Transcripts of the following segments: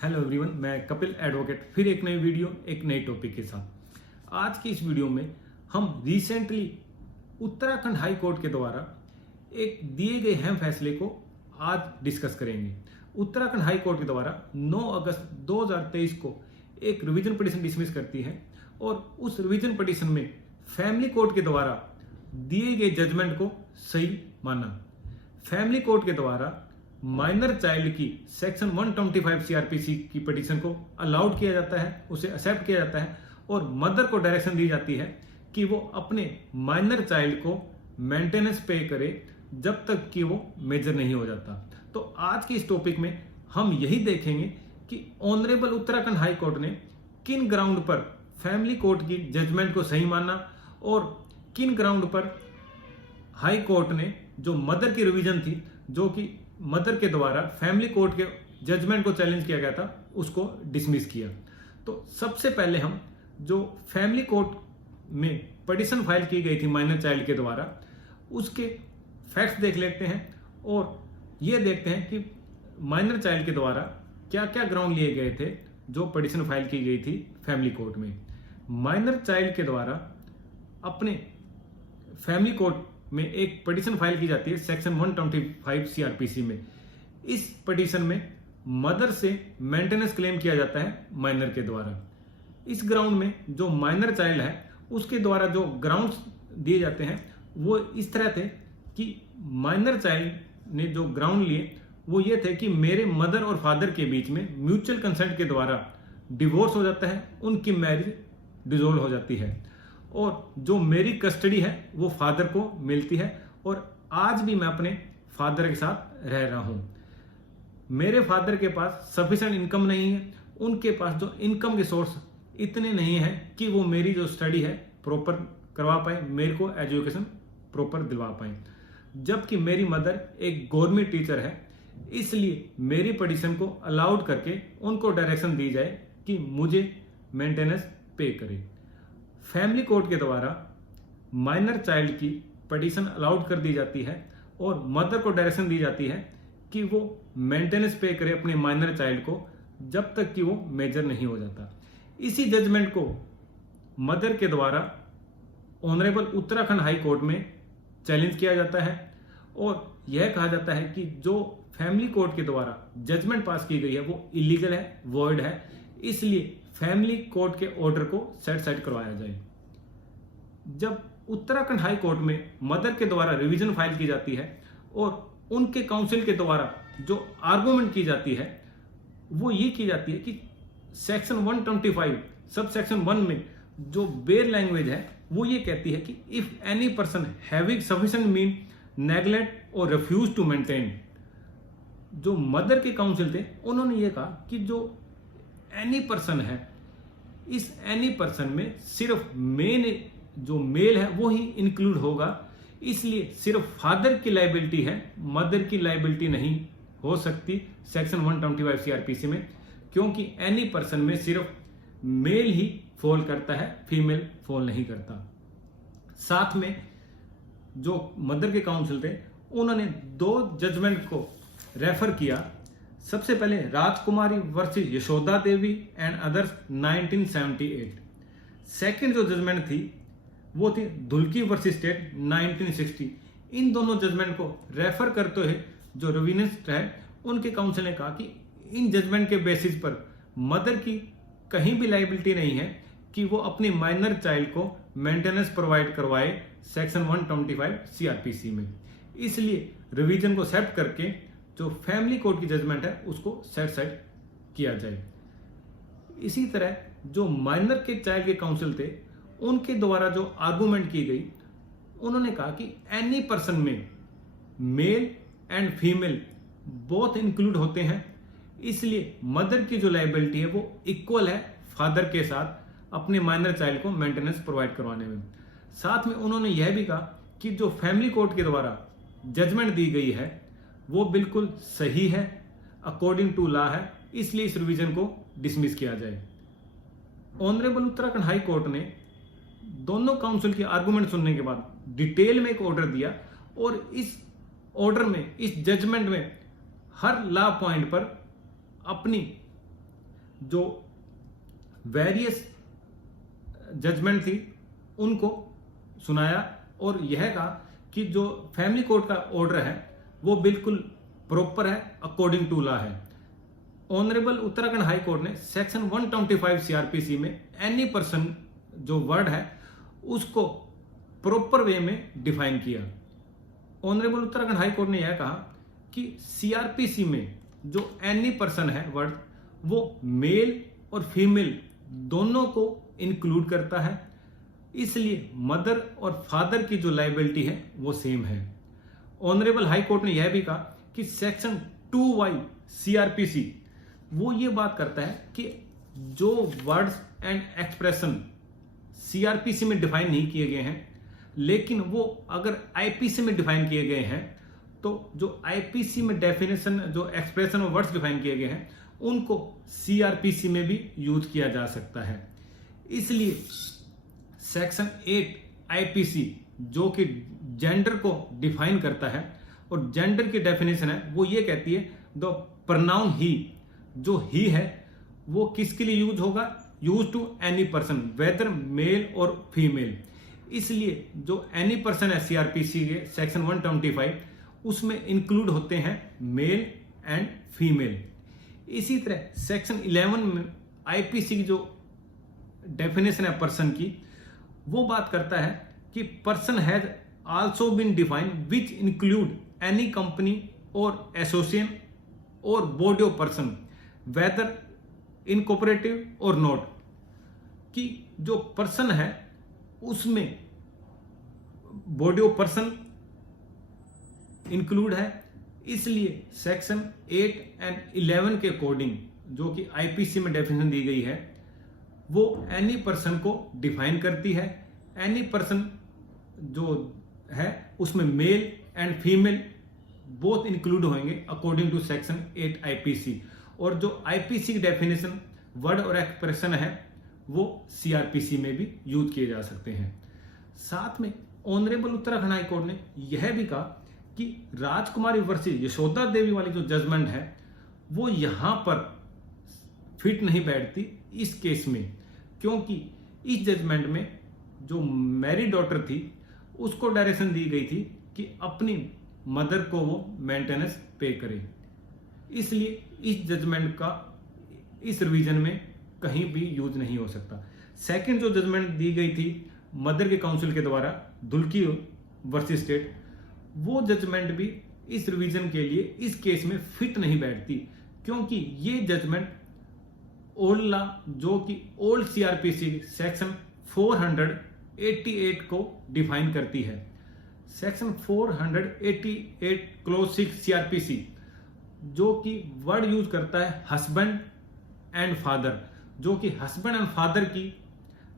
Hello everyone, मैं Kapil advocate फिर एक नई वीडियो एक नई टॉपिक के साथ। आज की इस वीडियो में हम रिसेंटली उत्तराखंड हाई कोर्ट के द्वारा एक दिए गए अहम फैसले को आज डिस्कस करेंगे। उत्तराखंड हाई कोर्ट के द्वारा 9 अगस्त 2023 को एक रिवीजन पिटीशन डिसमिस करती है और उस रिवीजन पिटीशन में फैमिली कोर्ट के द्वारा दिए गए जजमेंट को सही माना। फैमिली कोर्ट के द्वारा माइनर चाइल्ड की सेक्शन 125 सीआरपीसी की पिटीशन को अलाउड किया जाता है, उसे एक्सेप्ट किया जाता है और मदर को डायरेक्शन दी जाती है कि वो अपने माइनर चाइल्ड को मेंटेनेंस पे करे जब तक कि वो मेजर नहीं हो जाता। तो आज की इस टॉपिक में हम यही देखेंगे कि ऑनरेबल उत्तराखंड हाई कोर्ट ने किन ग्राउंड पर फैमिली कोर्ट की जजमेंट को सही माना और किन ग्राउंड पर हाई कोर्ट ने जो मदर की रिवीजन थी, जो कि मदर के द्वारा फैमिली कोर्ट के जजमेंट को चैलेंज किया गया था, उसको डिसमिस किया। तो सबसे पहले हम जो फैमिली कोर्ट में पिटीशन फाइल की गई थी माइनर चाइल्ड के द्वारा, उसके फैक्ट्स देख लेते हैं और ये देखते हैं कि माइनर चाइल्ड के द्वारा क्या क्या ग्राउंड लिए गए थे जो पिटीशन फाइल की गई थी फैमिली कोर्ट में। माइनर चाइल्ड के द्वारा अपने फैमिली कोर्ट में एक पिटीशन फाइल की जाती है सेक्शन 125 सीआरपीसी में। इस पिटीशन में मदर से मेंटेनेंस क्लेम किया जाता है माइनर के द्वारा। इस ग्राउंड में जो माइनर चाइल्ड है उसके द्वारा जो ग्राउंड्स दिए जाते हैं वो इस तरह थे कि माइनर चाइल्ड ने जो ग्राउंड लिए वो ये थे कि मेरे मदर और फादर के बीच में म्यूचुअल कंसेंट के द्वारा डिवोर्स हो जाता है, उनकी मैरिज डिसॉल्व हो जाती है और जो मेरी कस्टडी है वो फादर को मिलती है और आज भी मैं अपने फादर के साथ रह रहा हूं। मेरे फादर के पास सफिशिएंट इनकम नहीं है, उनके पास जो इनकम के सोर्स इतने नहीं है कि वो मेरी जो स्टडी है प्रॉपर करवा पाए, मेरे को एजुकेशन प्रॉपर दिलवा पाए। जबकि मेरी मदर एक गवर्नमेंट टीचर है, इसलिए मेरी पिटीशन को अलाउड करके उनको डायरेक्शन दी जाए कि मुझे मेंटेनेंस पे करे। फैमिली कोर्ट के द्वारा माइनर चाइल्ड की पिटीशन अलाउड कर दी जाती है और मदर को डायरेक्शन दी जाती है कि वो मेंटेनेंस पे करे अपने माइनर चाइल्ड को जब तक कि वो मेजर नहीं हो जाता। इसी जजमेंट को मदर के द्वारा ऑनरेबल उत्तराखंड हाई कोर्ट में चैलेंज किया जाता है और यह कहा जाता है कि जो फैमिली कोर्ट के द्वारा जजमेंट पास की गई है वो इलीगल है, वॉइड है, इसलिए फैमिली कोर्ट के ऑर्डर को सेट साइड करवाया जाए। जब उत्तराखंड हाई कोर्ट में मदर के द्वारा रिवीजन फाइल की जाती है और उनके काउंसिल के द्वारा जो आर्गुमेंट की जाती है वो ये की जाती है कि सेक्शन 125 सब सेक्शन 1 में जो बेयर लैंग्वेज है वो ये कहती है कि if any person having sufficient mean neglect और रिफ्यूज टू मेंटेन। जो मदर के काउंसिल थे उन्होंने ये कहा कि जो एनी पर्सन है, इस एनी पर्सन में सिर्फ जो मेल है वो ही इंक्लूड होगा, इसलिए सिर्फ फादर की लायबिलिटी है, मदर की लायबिलिटी नहीं हो सकती सेक्शन 125 सीआरपीसी में, क्योंकि एनी पर्सन में सिर्फ मेल ही फॉल करता है, फीमेल फॉल नहीं करता। साथ में जो मदर के काउंसिल थे उन्होंने 2 जजमेंट को रेफर किया। सबसे पहले राजकुमारी versus Yashoda Devi and others 1978। Second जो जजमेंट थी वो थी धुल्की वर्सेस स्टेट 1960। इन दोनों जजमेंट को रेफर करते हुए जो रिवीनिस्ट है उनके काउंसिल ने कहा कि इन जजमेंट के बेसिस पर मदर की कहीं भी लायबिलिटी नहीं है कि वो अपनी माइनर चाइल्ड को मेंटेनेंस प्रोवाइड करवाए सेक्शन 125 सीआरपीसी में। इसलिए रिवीजन को एक्सेप्ट करके जो फैमिली कोर्ट की जजमेंट है उसको सेट साइड किया जाए। इसी तरह जो माइनर के चाइल्ड के काउंसिल थे उनके द्वारा जो आर्गुमेंट की गई, उन्होंने कहा कि एनी पर्सन में male and female both include होते हैं, इसलिए मदर की जो लायबिलिटी है वो इक्वल है फादर के साथ अपने माइनर चाइल्ड को मेंटेनेंस प्रोवाइड करवाने में। साथ में उन्होंने यह भी कहा कि जो फैमिली कोर्ट के द्वारा जजमेंट दी गई है वो बिल्कुल सही है, अकॉर्डिंग टू लॉ है, इसलिए इस रिवीजन को डिसमिस किया जाए। ऑनरेबल उत्तराखंड हाई कोर्ट ने दोनों काउंसिल की आर्गुमेंट सुनने के बाद डिटेल में एक ऑर्डर दिया और इस ऑर्डर में, इस जजमेंट में हर लॉ पॉइंट पर अपनी जो वेरियस जजमेंट थी उनको सुनाया और यह कहा कि जो फैमिली कोर्ट का ऑर्डर है वो बिल्कुल प्रॉपर है, अकॉर्डिंग टू लॉ है। ऑनरेबल उत्तराखंड हाई कोर्ट ने सेक्शन 125 सीआरपीसी में एनी पर्सन जो वर्ड है उसको प्रॉपर वे में डिफाइन किया। ऑनरेबल उत्तराखंड हाई कोर्ट ने यह कहा कि सीआरपीसी में जो एनी पर्सन है वर्ड वो मेल और फीमेल दोनों को इंक्लूड करता है, इसलिए मदर और फादर की जो लायबिलिटी है वो सेम है। ऑनरेबल हाई कोर्ट ने यह भी कहा कि सेक्शन 2Y सीआरपीसी वो ये बात करता है कि जो वर्ड्स एंड एक्सप्रेशन सीआरपीसी में डिफाइन नहीं किए गए हैं लेकिन वो अगर आईपीसी में डिफाइन किए गए हैं तो जो आईपीसी में डेफिनेशन जो एक्सप्रेशन और वर्ड्स डिफाइन किए गए हैं उनको सीआरपीसी में भी यूज किया जा सकता है। इसलिए सेक्शन 8 आईपीसी जो कि जेंडर को डिफाइन करता है और जेंडर की डेफिनेशन है वो ये कहती है द प्रोनाउन ही, जो ही है वो किसके लिए यूज होगा, use to any person whether male और फीमेल। इसलिए जो एनी पर्सन है सीआरपीसी के सेक्शन 125 उसमें इंक्लूड होते हैं मेल एंड फीमेल। इसी तरह सेक्शन 11 में आईपीसी की जो डेफिनेशन है पर्सन की वो बात करता है कि person has also been defined which include any company और एसोसिएशन और body of person whether incorporative और नॉट, कि जो पर्सन है उसमें बॉडी ऑफ पर्सन इंक्लूड है। इसलिए सेक्शन 8 एंड 11 के अकॉर्डिंग जो कि आईपीसी में डेफिनेशन दी गई है वो एनी पर्सन को डिफाइन करती है। एनी पर्सन जो है उसमें male and female both include होंगे अकॉर्डिंग टू सेक्शन 8 आईपीसी, और जो आईपीसी की डेफिनेशन वर्ड और एक्सप्रेशन है वो सीआरपीसी में भी यूज किए जा सकते हैं। साथ में ऑनरेबल उत्तराखंड हाई कोर्ट ने यह भी कहा कि राजकुमारी वर्सेस यशोदा देवी वाली जो जजमेंट है वो यहां पर फिट नहीं बैठती इस केस में, क्योंकि इस जजमेंट में जो मैरिड डॉटर थी उसको डायरेक्शन दी गई थी कि अपनी मदर को वो मेंटेनेंस पे करे। इसलिए इस जजमेंट का इस रिवीजन में कहीं भी यूज नहीं हो सकता। सेकंड जो जजमेंट दी गई थी मदर के काउंसिल के द्वारा धुल्की वर्सेस स्टेट, वो जजमेंट भी इस रिवीजन के लिए इस केस में फिट नहीं बैठती, क्योंकि ये जजमेंट ओल्ड लॉ जो कि ओल्ड सीआरपीसी सेक्शन 488 को डिफाइन करती है। सेक्शन 488 क्लोज 6 सीआरपीसी जो कि वर्ड यूज करता है हस्बैंड एंड फादर, जो कि हस्बैंड एंड फादर की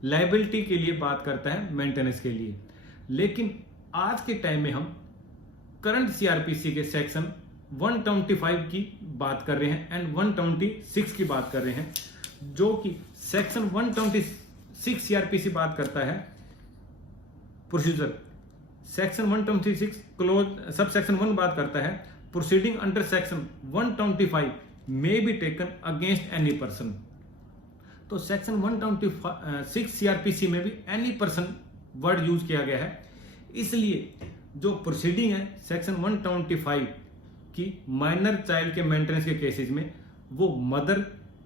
लायबिलिटी के लिए बात करता है मेंटेनेंस के लिए। लेकिन आज के टाइम में हम करंट सीआरपीसी के सेक्शन 125 की बात कर रहे हैं एंड 126 की बात कर रहे हैं, जो कि सेक्शन 126 सीआरपीसी बात करता है procedure. Section 126 close sub section 1 बात करता है proceeding under section 125 may be taken against any person. तो सेक्शन 126 सीआरपीसी में भी एनी पर्सन वर्ड यूज किया गया है। इसलिए जो प्रोसीडिंग है सेक्शन 125 की माइनर चाइल्ड के मेंटेनेंस के केसेस में वो मदर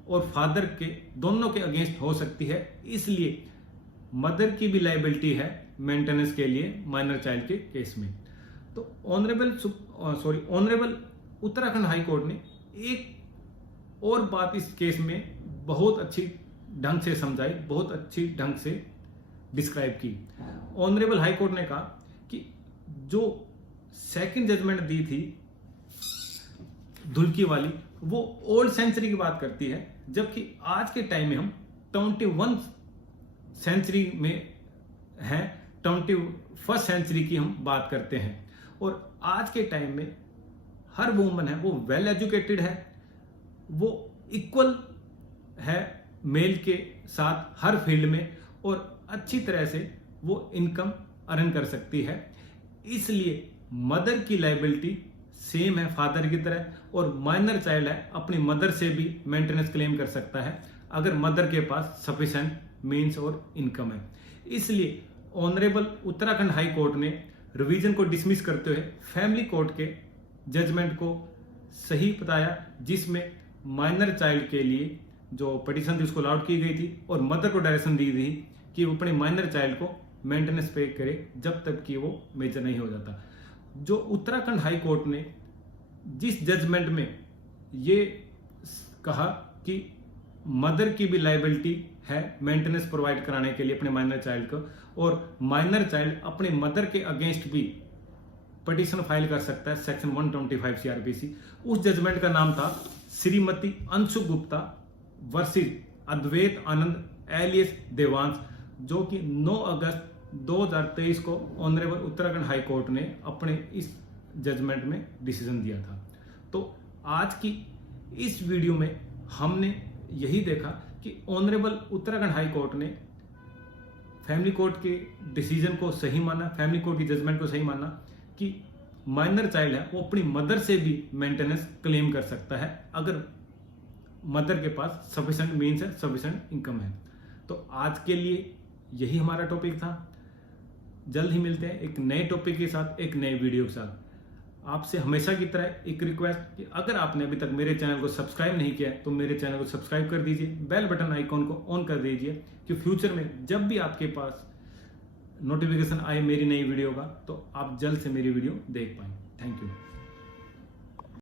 और फादर के दोनों के अगेंस्ट हो सकती है। इसलिए मदर की भी लायबिलिटी है मेंटेनेंस के लिए माइनर चाइल्ड के केस में। तो ऑनरेबल उत्तराखंड हाई कोर्ट ने एक और बात इस केस में बहुत अच्छी ढंग से समझाई, बहुत अच्छी ढंग से डिस्क्राइब की। ऑनरेबल हाई कोर्ट ने कहा कि जो सेकंड जजमेंट दी थी धुल्की वाली वो ओल्ड सेंचुरी की बात करती है, जबकि आज के टाइम में हम 21 सेंचुरी में हैं, 21st सेंचुरी की हम बात करते हैं। और आज के टाइम में हर वुमन है वो वेल एजुकेटेड है, वो इक्वल है मेल के साथ हर फील्ड में और अच्छी तरह से वो इनकम अर्न कर सकती है। इसलिए मदर की लायबिलिटी सेम है फादर की तरह, और माइनर चाइल्ड है अपनी मदर से भी मेंटेनेंस क्लेम कर सकता है अगर मदर के पास सफिशिएंट मीन्स और इनकम है। इसलिए ऑनरेबल उत्तराखंड हाई कोर्ट ने रिवीजन को डिसमिस करते हुए फैमिली कोर्ट के जजमेंट को सही बताया, जिसमें माइनर चाइल्ड के लिए जो पिटीशन थी उसको अलाउड की गई थी और मदर को डायरेक्शन दी थी कि वो अपने माइनर चाइल्ड को मेंटेनेंस पे करे जब तक कि वो मेजर नहीं हो जाता। जो उत्तराखंड हाई कोर्ट ने जिस जजमेंट में ये कहा कि मदर की भी लाइबिलिटी है मेंटेनेंस प्रोवाइड कराने के लिए अपने माइनर चाइल्ड को, और माइनर चाइल्ड अपने मदर के अगेंस्ट भी पिटीशन फाइल कर सकता है सेक्शन 125 सीआरपीसी। उस जजमेंट का नाम था श्रीमती अंशु गुप्ता वर्सेस अद्वैत आनंद एलियस देवांश, जो कि 9 अगस्त 2023 को ऑनरेबल उत्तराखंड हाई कोर्ट ने अपने इस जजमेंट में डिसीजन दिया था। तो आज की इस वीडियो में हमने यही देखा कि ऑनरेबल उत्तराखंड हाई कोर्ट ने फैमिली कोर्ट के डिसीजन को सही माना, फैमिली कोर्ट की जजमेंट को सही माना कि माइनर चाइल्ड है वो अपनी मदर से भी मेंटेनेंस क्लेम कर सकता है अगर मदर के पास सफिशिएंट मीन्स है, सफिशिएंट इनकम है। तो आज के लिए यही हमारा टॉपिक था। जल्द ही मिलते हैं एक नए टॉपिक के साथ, एक नए वीडियो के साथ। आपसे हमेशा की तरह एक रिक्वेस्ट कि अगर आपने अभी तक मेरे चैनल को सब्सक्राइब नहीं किया है तो मेरे चैनल को सब्सक्राइब कर दीजिए, बेल बटन आइकॉन को ऑन कर दीजिए कि फ्यूचर में जब भी आपके पास नोटिफिकेशन आए मेरी नई वीडियो का तो आप जल्द से मेरी वीडियो देख पाएं। Thank you.